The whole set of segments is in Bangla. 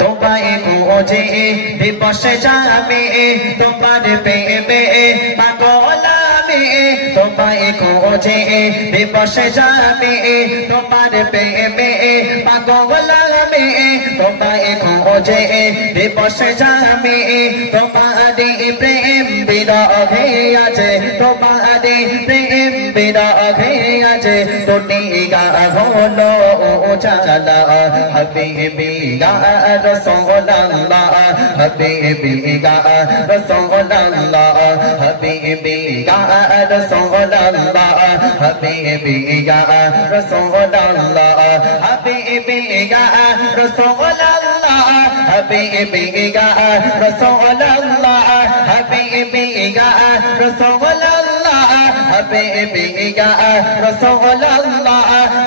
তোমায় খোঁজে দিবসে যাবে তোমার প্রেমে পাগল আমি তোমায় খোঁজে দিবসে যাবে তোমার প্রেমে পাগল আমি তোমায় খোঁজে দিবসে যাবে তোমার প্রেম বিরহে আছে তোমার প্রেম বিরহে আছে দুটি গা হলো উজালা হাবিবি গা রাসূলুল্লাহ হাবিবি গা রাসূলুল্লাহ হাবিবি গা রাসূলুল্লাহ হাবিবি গা রাসূলুল্লাহ হাবিবি গা রাসূলুল্লাহ হাবিবি গা রাসূলুল্লাহ হাবিবি গা রাসূলুল্লাহ হাবিবি গা রাসূলুল্লাহ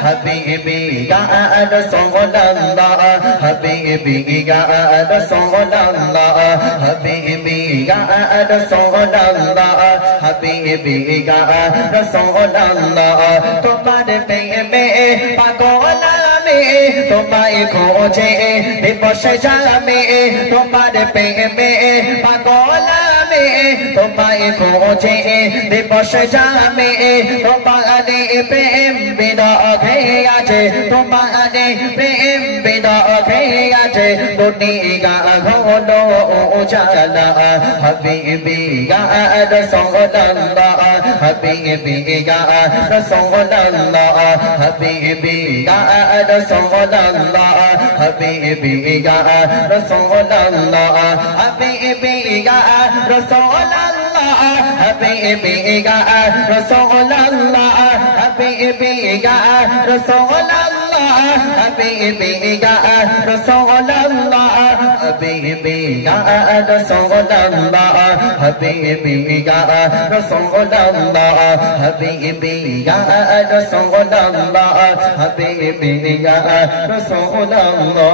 হাবিবি গা রাসূলুল্লাহ হাবিবি গা রাসূলুল্লাহ হাবিবি গা রাসূলুল্লাহ হাবিবি গা রাসূলুল্লাহ তোমার প্রেমে পাগল আমি তোমায় খোঁজে দিবসে যাবে তোমার প্রেমে পাগল আমি তোমায় খোঁজে দিবসে যাবে তোমার প্রেম বিরহে আছে তোমার প্রেম বিরহে আছে দুটি গা হলো উজালা হাবিবি গা রাসূলুল্লাহ হাবিবি গা রাসূলুল্লাহ হাবিবি গা রাসূলুল্লাহ হাবিবি গা রাসূলুল্লাহ হাবিবি গা রাসূলুল্লাহ হাবিবি গা রাসূলুল্লাহ হাবিবি গা রাসূলুল্লাহ হাবিবি গা রাসূলুল্লাহ হাবিবি গা রাসূলুল্লাহ হাবিবি গা রাসূলুল্লাহ হাবিবি গা রাসূলুল্লাহ হাবিবি গা রাসূলুল্লাহ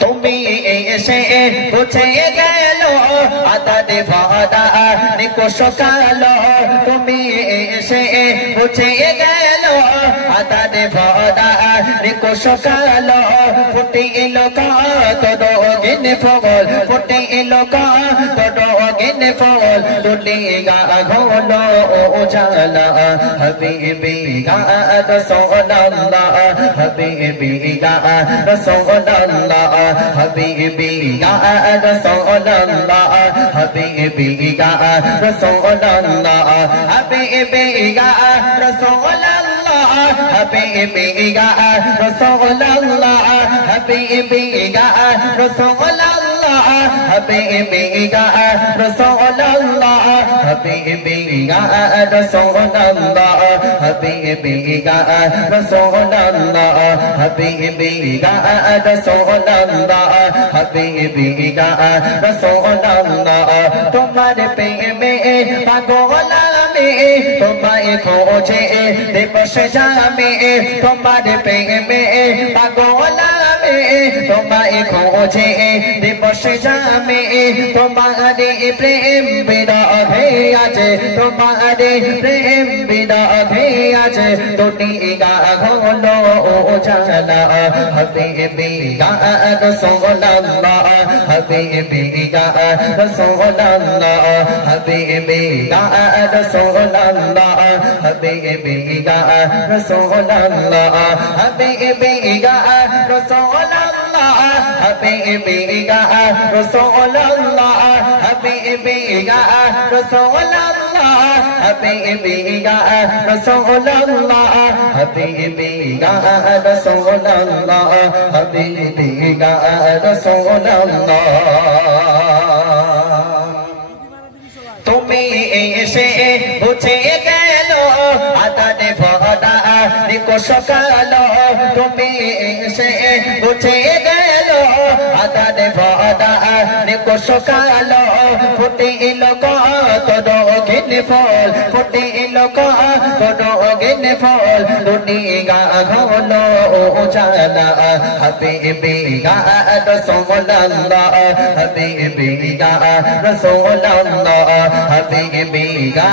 তুমি এসে বুঝে গেল আদানে ভাদা নিকোষ কালো তুমি এসে বুঝে গেল আদানে ভাদা নিকোষ কালো ফুটে এলো কত গিন ফল ফুটে এলো কত গিন ফল দুটি গা হলো উজালা হাবিবি গা রাসূলুল্লাহ হাবিবি গা রাসূলুল্লাহ হাবিবি গা রাসূলুল্লাহ হাবিবি গা রাসূলুল্লাহ হাবিবি গা রাসূলুল্লাহ হাবিবি গা রাসূলুল্লাহ হাবিবি গা রাসূলুল্লাহ হাবিবি গা রাসূলুল্লাহ হাবিবি গা রাসূলুল্লাহ হাবিবি গা রাসূলুল্লাহ হাবিবি গা রাসূলুল্লাহ হাবিবি গা রাসূলুল্লাহ তোমার প্রেমে পাগল আমি তোমায় খোঁজে দিবসে যাবে তোমার প্রেমে পাগল আমি তোমায় খোঁজে দিবসে যাবে তোমার প্রেম বিরহে আছে তোমার প্রেম বিরহে আছে দুটি গা হলো উজালা হাবিবি গা রাসূলুল্লাহ হাবিবি গা রাসূলুল্লাহ হাবিবি গা রাসূলুল্লাহ হাবিবি গা রাসূলুল্লাহ হাবিবি গা রাসূলুল্লাহ হাবিবি গা রাসূলুল্লাহ হাবিবি গা রাসূলুল্লাহ হাবিবি গা রাসূলুল্লাহ হাবিবি গা রাসূলুল্লাহ হাবিবি গা রাসূলুল্লাহ তুমি এসে বুঝে গেল আদানে ভাদা নিকোষ কালো তুমি এসে বুঝে গেল আদানে ভাদা নিকোষ কালো ফুটে এলো কত গিন ফল ফুটিল করগিন ফল দুনিয়া হলো জানা হাবিবি ইয়া রাসূলুল্লাহ হাবিবি ইয়া রাসূলুল্লাহ হাবিবি ইয়া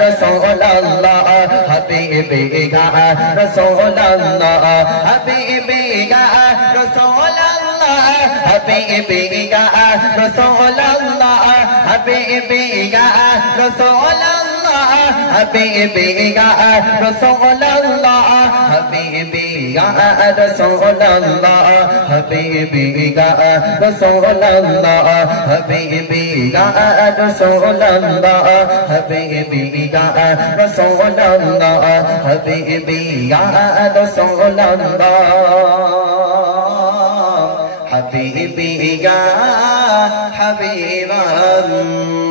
রাসূলুল্লাহ হাবিবি ইয়া রাসূলুল্লাহ হাবিবি ইয়া রাসূলুল্লাহ হাবিবি ইয়া রাসূলুল্লাহ হাবিবি ইয়া রাসূলুল্লাহ হাবিবি ইয়া রাসূলুল্লাহ হাবিবি ইয়া রাসূলুল্লাহ হাবিবি ইয়া রাসূলুল্লাহ হাবিবি ইয়া রাসূলুল্লাহ হাবিবি ইয়া রাসূলুল্লাহ হাবিবি ইয়া রাসূলুল্লাহ হাবিবি ইয়া হাবিবাল্লাহ